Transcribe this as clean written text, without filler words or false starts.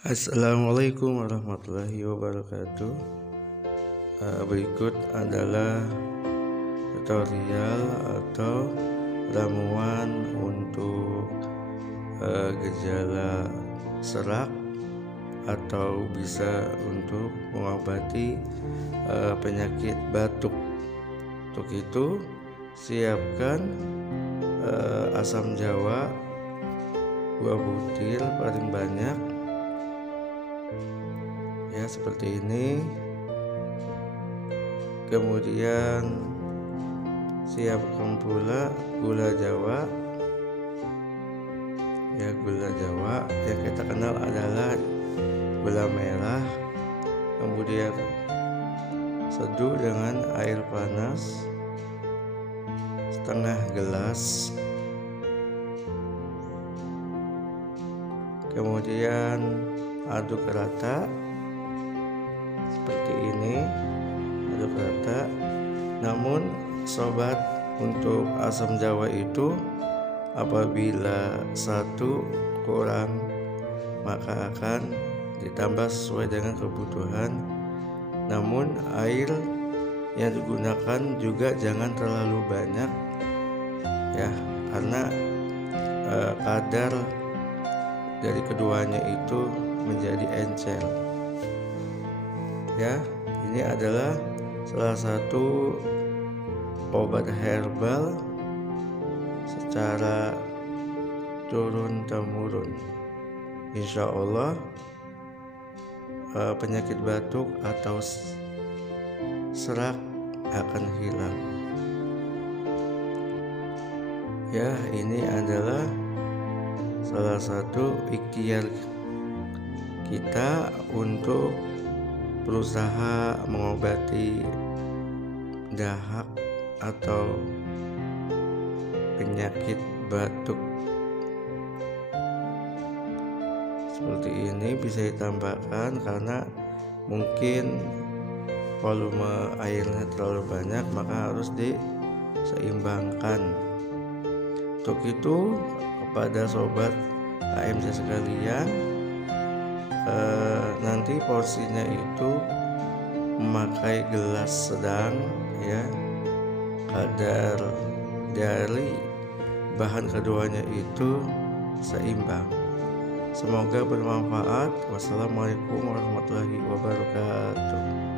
Assalamualaikum warahmatullahi wabarakatuh. Berikut adalah tutorial atau ramuan untuk gejala serak atau bisa untuk mengobati penyakit batuk. Untuk itu siapkan asam jawa 2 butir paling banyak, ya seperti ini. Kemudian siapkan pula gula jawa, ya gula jawa yang kita kenal adalah gula merah. Kemudian seduh dengan air panas setengah gelas. Kemudian aduk rata seperti ini, aduk rata. Namun sobat, untuk asam jawa itu apabila satu kurang maka akan ditambah sesuai dengan kebutuhan. Namun air yang digunakan juga jangan terlalu banyak, ya, karena kadar dari keduanya itu menjadi encer. Ya, ini adalah salah satu obat herbal secara turun temurun. Insya Allah penyakit batuk atau serak akan hilang. Ya, ini adalah salah satu ikhtiar kita untuk berusaha mengobati dahak atau penyakit batuk. Seperti ini bisa ditambahkan karena mungkin volume airnya terlalu banyak, maka harus diseimbangkan. Untuk itu kepada sobat AMC sekalian, nanti porsinya itu memakai gelas sedang, ya. Kadar dari bahan keduanya itu seimbang. Semoga bermanfaat. Wassalamualaikum warahmatullahi wabarakatuh.